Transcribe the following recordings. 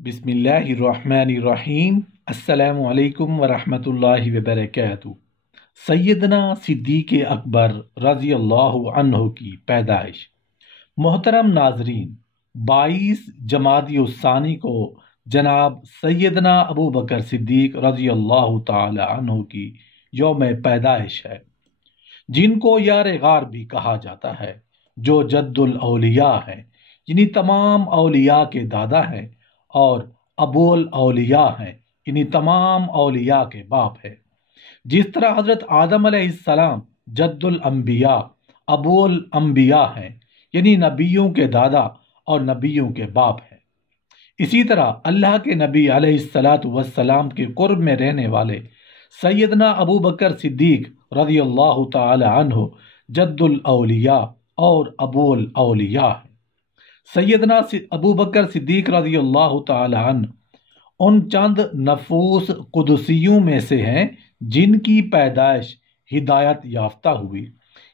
बिस्मिल्लाहिर्रहमानिर्रहीम। अस्सलामु अलैकुम वरहमतुल्लाहि वबरकातुहू। सैयदना सिद्दीक़ अकबर रज़ी अल्लाहु अन्हु की पैदाइश। मोहतरम नाजरीन, 22 जमादी-उस-सानी को जनाब सैयदना अबू बकर सिद्दीक़ रज़ी अल्लाहु ताला अन्हु की यौम पैदाइश है, जिनको यार गार भी कहा जाता है, जो जद्दुल औलिया हैं, यानी तमाम औलिया के दादा हैं, और अबुल औलिया हैं, यानी तमाम औलिया के बाप है। जिस तरह हजरत आदम अलैहिस्सलाम जद्दुल अंबिया अबुल अंबिया हैं, यानी नबियों के दादा और नबियों के बाप हैं, इसी तरह अल्लाह के नबी अलैहिस्सलातु वस्सलाम के कुर्ब में रहने वाले सैयदना अबू बकर सिद्दीक रज़ी अल्लाहु ताला अन्हु जद्दुल औलिया और अबुल औलिया हैं। सैयदना अबू बकर सिद्दीक रज़ी अल्लाहु ताला अन्हु उन चंद नफूस कुदसियों में से हैं जिनकी पैदाइश हिदायत याफ्ता हुई,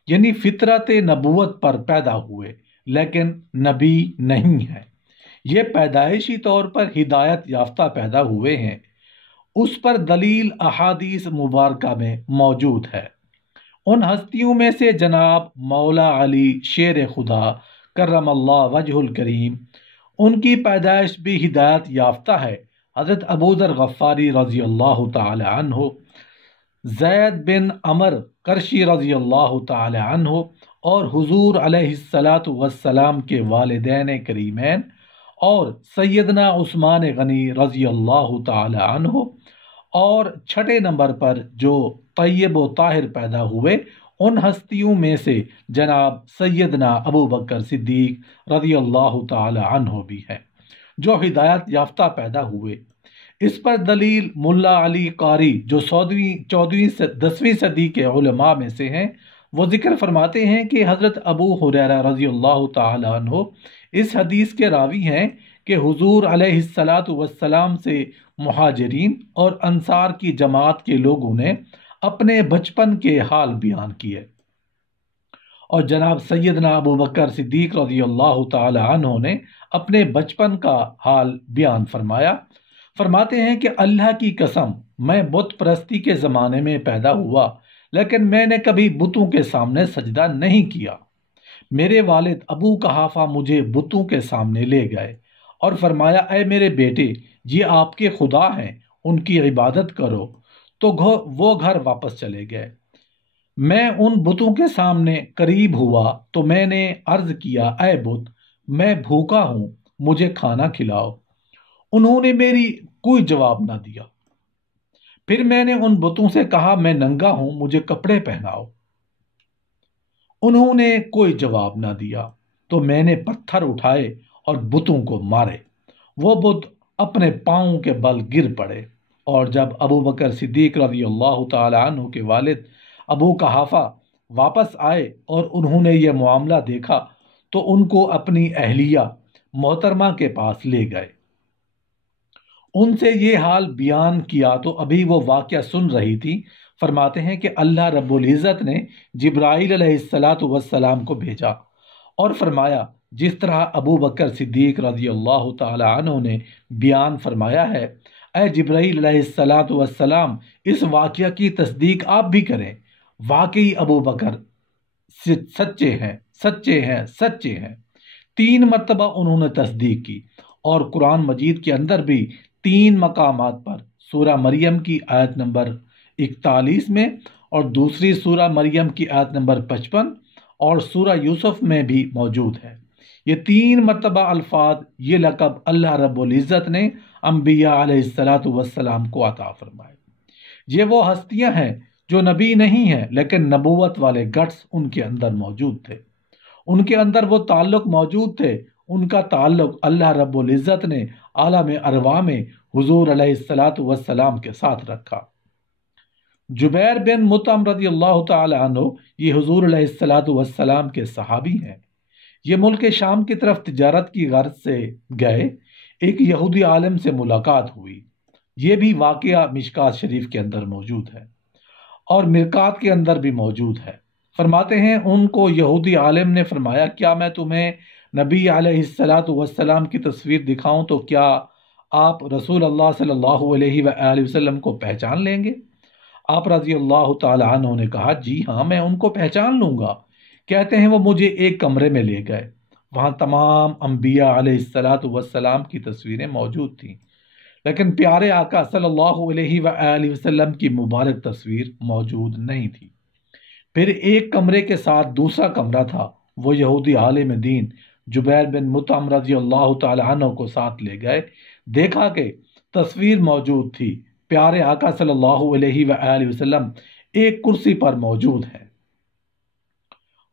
यानी फितरत नबूवत पर पैदा हुए लेकिन नबी नहीं है। ये पैदाइशी तौर पर हिदायत याफ्ता पैदा हुए हैं, उस पर दलील अहादीस मुबारका में मौजूद है। उन हस्तियों में से जनाब मौला अली शेर खुदा करमल्लाह वजहुल करीम, उनकी पैदाइश भी हिदायत याफ्ता है। हज़रत अबू ज़र गफ़ारी रज़ी अल्लाहु ताला अन्हु, ज़ैद बिन अमर करशी रज़ी अल्लाहु ताला अन्हु और हुज़ूर अलैहिस्सलातु वस्सलाम के वालिदैन करीमैन और सैयदना उस्मान गनी रज़ी अल्लाहु ताला अन्हु, और छठे नंबर पर जो तय्यब व ताहिर पैदा हुए उन हस्तियों में से जनाब सैयदना अबू बकर सिद्दीक रज़ी अल्लाहु ताला अन्हु भी है, जो हिदायत याफ्ता पैदा हुए। इस पर दलील मुल्ला अली कारी, जो 10वीं सदी के उलमा में से हैं, वो जिक्र फरमाते हैं कि हज़रत अबू हुरैरा रज़ी अल्लाहु ताला अन्हु इस हदीस के रावी हैं कि हुज़ूर अलैहिस्सलातु वस्सलाम से मुहाजिरीन और अंसार की जमात के लोगों ने अपने बचपन के हाल बयान किए, और जनाब सैयदना अबू बकर सिद्दीक रज़ी अल्लाहु ताला अन्हु ने अपने बचपन का हाल बयान फरमाया। फरमाते हैं कि अल्लाह की कसम, मैं बुत परस्ती के ज़माने में पैदा हुआ, लेकिन मैंने कभी बुतों के सामने सजदा नहीं किया। मेरे वालिद अबू कहाफा मुझे बुतों के सामने ले गए और फरमाया, ऐ मेरे बेटे, ये आपके खुदा हैं, उनकी इबादत करो। तो वो घर वापस चले गए। मैं उन बुतों के सामने करीब हुआ तो मैंने अर्ज किया, ऐ बुत, मैं भूखा हूं, मुझे खाना खिलाओ। उन्होंने मेरी कोई जवाब ना दिया। फिर मैंने उन बुतों से कहा, मैं नंगा हूं, मुझे कपड़े पहनाओ। उन्होंने कोई जवाब ना दिया। तो मैंने पत्थर उठाए और बुतों को मारे। वो बुत अपने पांवों के बल गिर पड़े। और जब अबू बकर सिद्दीक रज़ी अल्लाहु ताला अन्हु के वालिद अबू कहाफा वापस आए और उन्होंने ये मामला देखा तो उनको अपनी अहलिया मोहतरमा के पास ले गए। उनसे ये हाल बयान किया तो अभी वो वाक़या सुन रही थी। फरमाते हैं कि अल्लाह रब्बुल इज़्ज़त ने जिब्राईल अलैहिस्सलातु वस्सलाम को भेजा और फरमाया, जिस तरह अबू बकर सिद्दीक रज़ी अल्लाहु ताला अन्हु ने बयान फरमाया है, ऐ जिब्राईल अलैहिस्सलातु वस्सलाम, इस वाक़या की तस्दीक आप भी करें। वाकई अबू बकर सच्चे हैं, सच्चे हैं, सच्चे हैं। 3 मरतबा उन्होंने तस्दीक की, और कुरान मजीद के अंदर भी 3 मकामात पर सूरा मरियम की आयत नंबर 41 में, और दूसरी सूरा मरियम की आयत नंबर 55 और सूरा यूसुफ में भी मौजूद है। ये 3 मरतबा अल्फाज, ये लक़ब अल्लाह रब्बुल इज़्ज़त ने अंबिया अलैहिस्सलातु वस्सलाम को अता फरमाए। ये वो हस्तियां हैं जो नबी नहीं हैं, लेकिन नबूवत वाले गट्स उनके अंदर मौजूद थे। उनके अंदर वो ताल्लुक मौजूद थे। उनका ताल्लुक अल्लाह रब्बुल इज़्ज़त ने आलम अरवा में हुज़ूर अलैहिस्सलातु वस्सलाम के साथ रखा। जुबैर बिन मुतअम रज़ी अल्लाहु ताला अन्हु, ये हुज़ूर अलैहिस्सलातु वस्सलाम के सहाबी हैं। ये मुल्क शाम की तरफ तिजारत की गर्ज से गए। एक यहूदी आलिम से मुलाकात हुई। ये भी वाक़या मिशकात शरीफ के अंदर मौजूद है और मिरकात के अंदर भी मौजूद है। फरमाते हैं, उनको यहूदी आलिम ने फरमाया, क्या मैं तुम्हें नबी अलैहिस्सलातु वस्सलाम की तस्वीर दिखाऊं तो क्या آپ رسول اللہ صلی اللہ علیہ وآلہ وسلم کو پہچان لیں گے؟ آپ رضی اللہ تعالی عنہ نے کہا جی ہاں میں ان کو پہچان لوں گا۔ کہتے ہیں وہ مجھے ایک کمرے میں لے گئے، وہاں تمام انبیاء علیہ السلام کی تصویریں موجود تھیں، لیکن پیارے آقا صلی اللہ علیہ وآلہ وسلم کی مبارک تصویر موجود نہیں تھی۔ پھر ایک کمرے کے ساتھ دوسرا کمرہ تھا، وہ یہودی عالم دین جبیر بن مطعم رضی اللہ تعالی عنہ کو ساتھ لے گئے، دیکھا کہ تصویر موجود تھی، پیارے آقا صلی اللہ علیہ وآلہ وسلم ایک کرسی پر موجود ہیں۔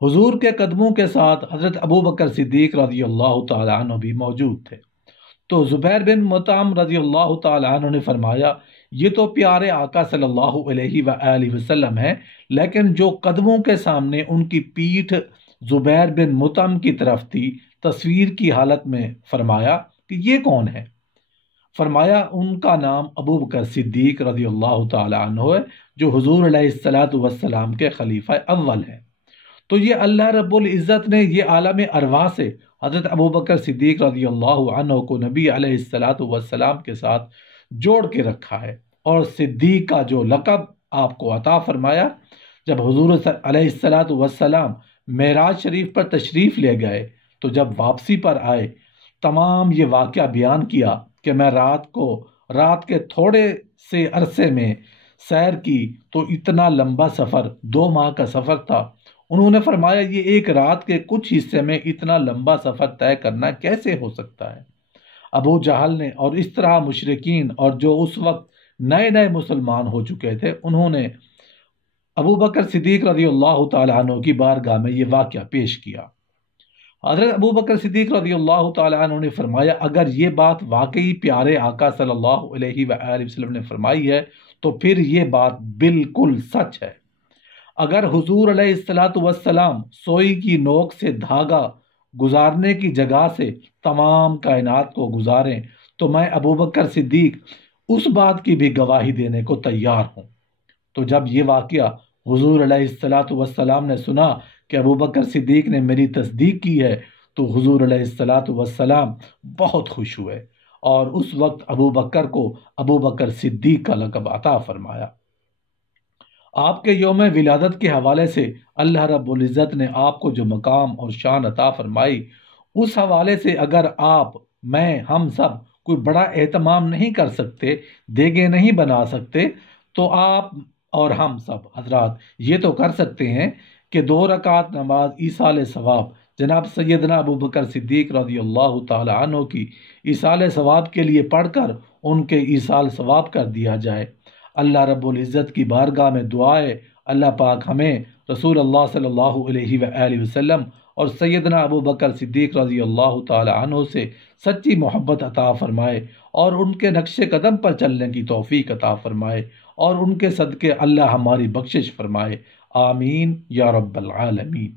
حضور کے قدموں کے ساتھ حضرت ابو بکر صدیق رضی اللہ تعالی عنہ بھی موجود تھے۔ تو زبیر بن مطعم رضی اللہ تعالی عنہ نے فرمایا یہ تو پیارے آقا صلی اللہ علیہ وآلہ وسلم ہے، لیکن جو قدموں کے سامنے ان کی پیٹھ زبیر بن مطعم کی طرف تھی تصویر کی حالت میں، فرمایا کہ یہ کون ہے؟ فرمایا ان کا نام ابو بکر صدیق رضی اللہ تعالی عنہ ہے، جو حضور علیہ السلام کے خلیفہ اول ہے۔ تو یہ اللہ رب العزت نے یہ عالم ارواح سے حضرت ابو بکر صدیق رضی اللہ عنہ کو نبی علیہ السلام کے ساتھ جوڑ کے رکھا ہے، اور صدیق کا جو لقب آپ کو عطا فرمایا۔ جب حضور علیہ السلام معراج شریف پر تشریف لے گئے تو جب واپسی پر آئے تمام یہ واقعہ بیان کیا کہ میں رات کے تھوڑے سے عرصے میں سیر کی تو اتنا لمبا سفر 2 ماہ کا سفر تھا۔ انہوں نے فرمایا یہ ایک رات کے کچھ حصے میں اتنا لمبا سفر طے کرنا کیسے ہو سکتا ہے؟ ابو جہل نے اور اس طرح مشرکین اور جو اس وقت نئے نئے مسلمان ہو چکے تھے، انہوں نے ابو بکر صدیق رضی اللہ تعالی عنہ کی بارگاہ میں یہ واقعہ پیش کیا۔ حضرت ابو بکر صدیق رضی اللہ تعالی عنہ نے فرمایا اگر یہ بات واقعی پیارے آقا صلی اللہ علیہ وآلہ وسلم نے فرمائی ہے تو پھر یہ بات بالکل سچ ہے۔ اگر حضور علیہ السلام سوئی کی نوک سے دھاگا گزارنے کی جگہ سے تمام کائنات کو گزاریں تو میں ابو بکر صدیق اس بات کی بھی گواہی دینے کو تیار ہوں۔ تو جب یہ واقعہ حضور علیہ السلام نے سنا کہ ابو بکر صدیق نے میری تصدیق کی ہے تو حضور علیہ السلام بہت خوش ہوئے، اور اس وقت ابو بکر کو ابو بکر صدیق کا لقب عطا فرمایا۔ آپ کے یوم ولادت کے حوالے سے اللہ رب العزت نے آپ کو جو مقام اور شان عطا فرمائی، اس حوالے سے اگر آپ، میں، ہم سب کوئی بڑا اہتمام نہیں کر سکتے، دیگیں نہیں بنا سکتے، تو آپ اور ہم سب حضرات یہ تو کر سکتے ہیں کہ 2 رکعت نماز ایصال ثواب جناب سیدنا ابو بکر صدیق رضی اللہ تعالی عنہ کی ایصال ثواب کے لیے پڑھ کر ان کے ایصال ثواب کر دیا جائے۔ اللہ رب العزت کی بارگاہ میں دعائے اللہ پاک ہمیں رسول اللہ صلی اللہ علیہ وآلہ وسلم اور سیدنا ابو بکر صدیق رضی اللہ تعالی عنہ سے سچی محبت عطا فرمائے، اور ان کے نقش قدم پر چلنے کی توفیق عطا فرمائے، اور ان کے صدقے اللہ ہماری بخشش فرمائے۔ آمین یا رب العالمین۔